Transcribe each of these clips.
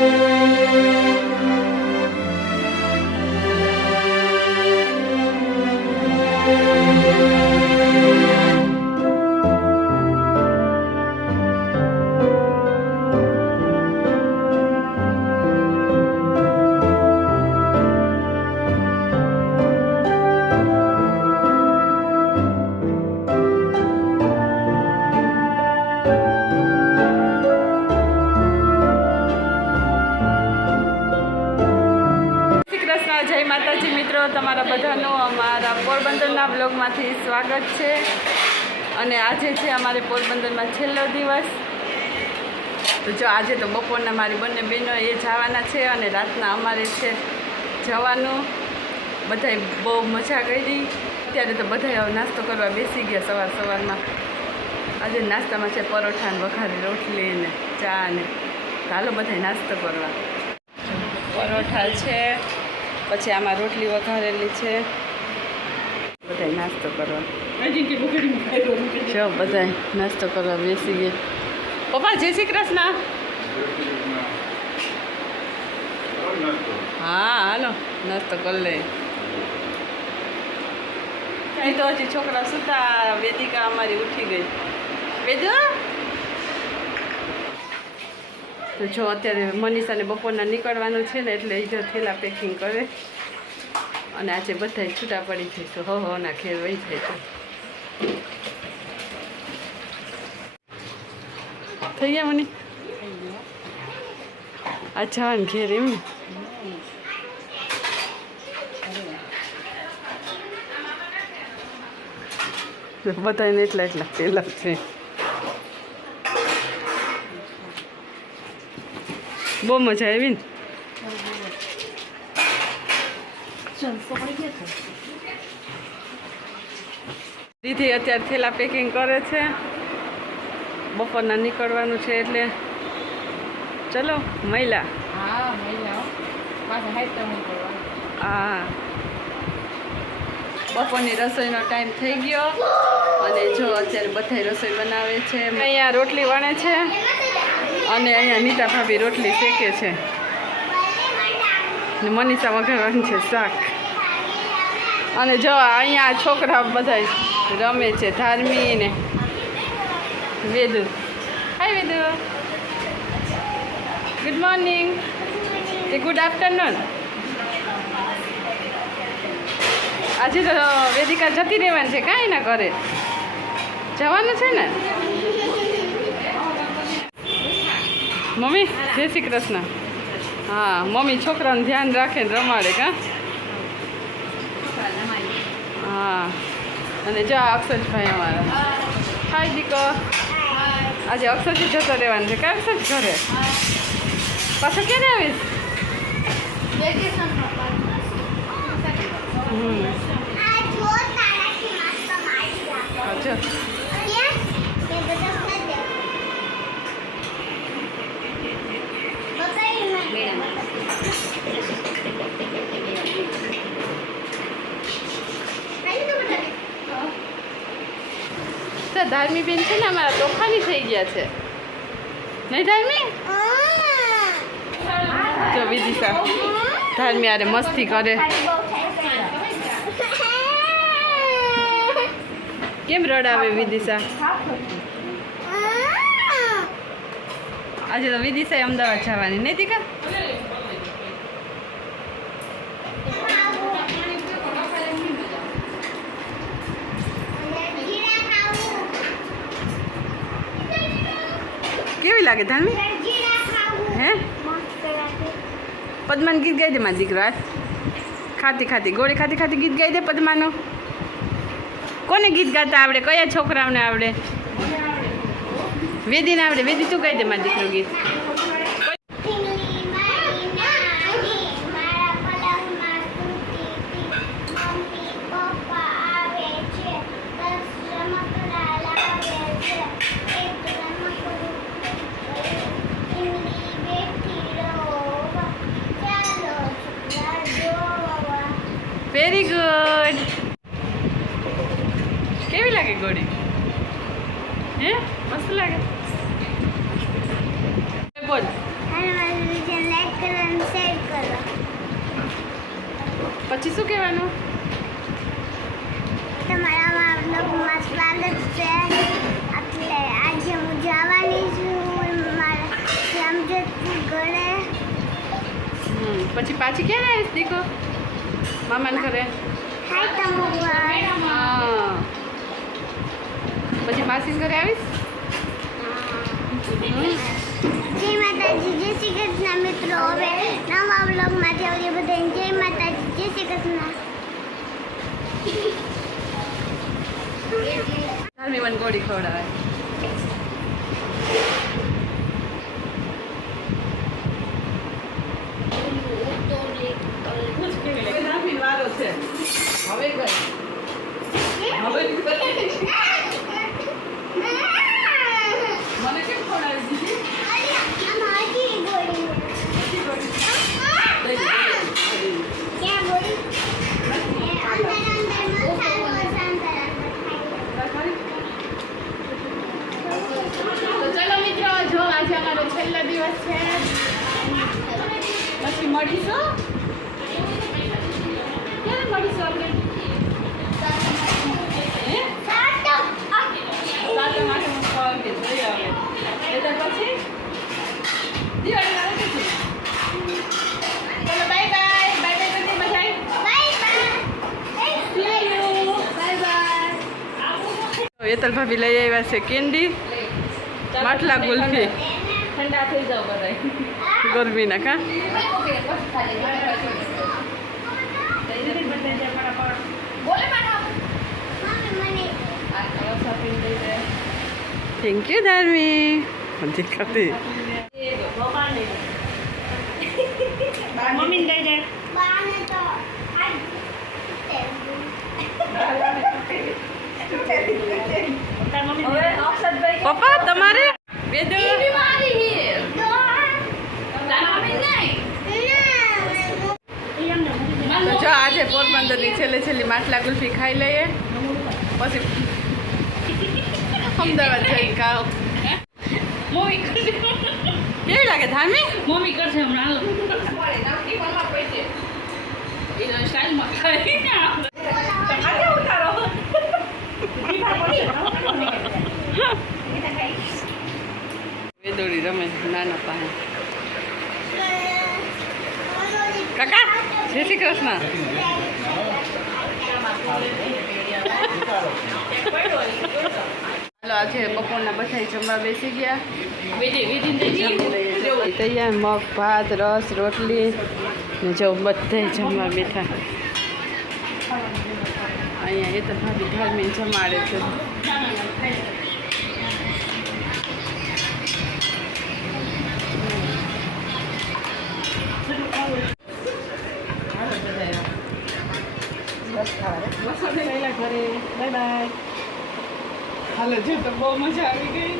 Música નવા સ્વાગત છે. અને આજે છે અમારે પોરબંદરમાં છેલ્લો દિવસ. તો જો આજે તો બપોરના મારી બંને બહેનો એ જવાના છે અને રાતના અમારે છે જવાનું. બધાએ બહુ મજા કરી. ત્યારે તો બધા નાસ્તો કરવા બેસી ગયા સવાર સવારમાં. આજે નાસ્તામાં છે પરોઠા ને વઘારી રોટલી ને ચા ને. ચાલો બધા નાસ્તો કરવા. પરોઠા છે, પછી આમાં રોટલી વઘારેલી છે. બધાએ નાસ્તો કરવા. જો બધા નાસ્તો કરવા બેસી ગયા. પપ્પા જય શ્રી કૃષ્ણ. હા હાલો નાસ્તો કરી લે અહીં તો હજી છોકરા સુતા વેદિકા અમારી ઉઠી ગઈ. વેદુ? તો જો અત્યારે મનીષાને બપોરના નીકળવાનું છે ને એટલે એ જો થેલા પેકિંગ કરે. અને આજે બધા છૂટા પડી જઈશું હો હો, ના ખેર વહી છે. થઈ ગયા મને? અચ્છા ઘેર એમ બધાને એટલા એટલા પેલા છે. બહુ મજા આવી ને? દીદી અત્યારે થેલા પેકિંગ કરે છે. બપોરના નીકળવાનું છે એટલે ચલો મહિલા. હા બપોરની રસોઈનો ટાઈમ થઈ ગયો. અને જો અત્યારે બધાય રસોઈ બનાવે છે. અહીંયા રોટલી વણે છે. અને અહીંયા નીતા ભાભી રોટલી શેકે છે. મનીષા વઘારવાનું છે શાક. અને જો અહીંયા છોકરા બધા રમે છે ધાર્મી ને Vedu hi Vedu good morning એ ગુડ આફ્ટરનૂન આજે તો વેદિકા જતી રહેવાની છે, કાંઈ ના કરે. જવાનું છે ને? મમ્મી, જય શ્રી કૃષ્ણ. હા, મમ્મી છોકરાનું ધ્યાન રાખે ને રમાડે, કા? હા અને જો અક્ષરભાઈ અમારા. હાય દીકો. આજે અક્ષરજી જતો રહેવાનું છે. કા અક્ષર ઘરે? પાછો ક્યારે આવીશ? હમ. જો ધાર્મી બેન છે ને અમારા તોફાની થઈ ગયા છે. નહીં ધાર્મી જો વિદિશા ધાર્મી આરે મસ્તી કરે. કેમ રડાવે વિદિશા આજે તો વિદિશા અમદાવાદ જવાની. નહીં દીકા? કેવી લાગે ધાનવી? હે? પદ્માનું ગીત ગાઈ દે મારા દીકરો ખાતી ખાતી, ગોળી ખાતી ખાતી ગીત ગાઈ દે પદ્માનું. કોને ગીત ગાતા આવડે? કયા છોકરાઓને આવડે? વેદીને આવડે. વેદી તું ગાઈ દે મારા દીકરો ગીત. હે? મસ્ત લાગે. બોલ. પછી શું કહેવાનું? તમારા બ્લોગમાં સ્વાગત છે. એટલે આજે હું જવાની છું. મારા જામજોધપુર ઘરે. પછી પાછી ક્યારે આવીશ દીકો મામાને ઘરે? હા. પછી માસી ઘરે આવીશ? જય માતાજી જય શ્રી કૃષ્ણ મિત્રો. હવે નવા બ્લોગમાંથી આવજો બધા જય માતાજી જય શ્રી કૃષ્ણ. ગોળી ખવડાવે ધાર્મી વારો છે હવે ગઈ હવે મને કેમ ખવડાવી દીધી દઈ દે, દઈ દે. તો ચલો મિત્રો જો આજે અમારો છેલ્લો દિવસ છે પછી મળીશું ક્યારે મળીશું આપણે હે? સાતમ આઠમ હું ખવા કે જઈ આવે એટલે પછી દિવાળી આવે છે ચલો બાય બાય બાય બાય કરી મજા આવી See you. હેતલ ભાભી લઈ આવ્યા છે કેન્ડી માટલા ગુલ્ફી. ઠંડા થઈ જાવ બધા ગરમીના કા? બોલે મેડમ. થેન્ક યુ ધાર્મી બધી ખાતી મમ્મી દઈ દે પપ્પા તમારે બે દો તો જો આજે છેલ્લે છેલ્લી માટલા ગુલ્ફી ખાઈ લઈએ. પછી અમદાવાદ જઈ ખાઓ. મમ્મી કરશે કેવી લાગે ધામી? મમ્મી કરશે હમણાં રમે નાના પાસે કાકા? જય શ્રી કૃષ્ણ. હાલો આજે બપોરના બધા જમવા બેસી ગયા. તૈયાર મગ ભાત રસ રોટલી ને જો બધા જમવા બેઠા. અહીંયા એ તો ભાભી ધર્મી જમાડે છે. સરસ ખાવા પહેલાં ઘરે. Bye bye. હાલ, જો તો બહુ મજા આવી ગઈ.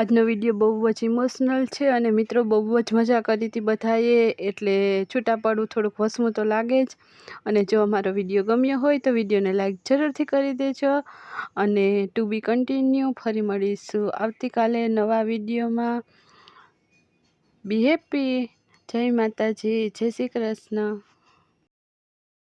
આજનો વીડિયો બહુ જ ઇમોશનલ છે અને મિત્રો બહુ જ મજા કરી હતી બધાએ, એટલે છૂટા પડવું થોડુંક વસમું તો લાગે જ. અને જો અમારો વીડિયો ગમ્યો હોય તો વિડીયોને લાઇક જરૂરથી કરી દેજો. અને ટુ બી કન્ટિન્યુ ફરી મળીશું આવતીકાલે નવા વિડીયોમાં. બી હેપી જય માતાજી. જય શ્રી કૃષ્ણ.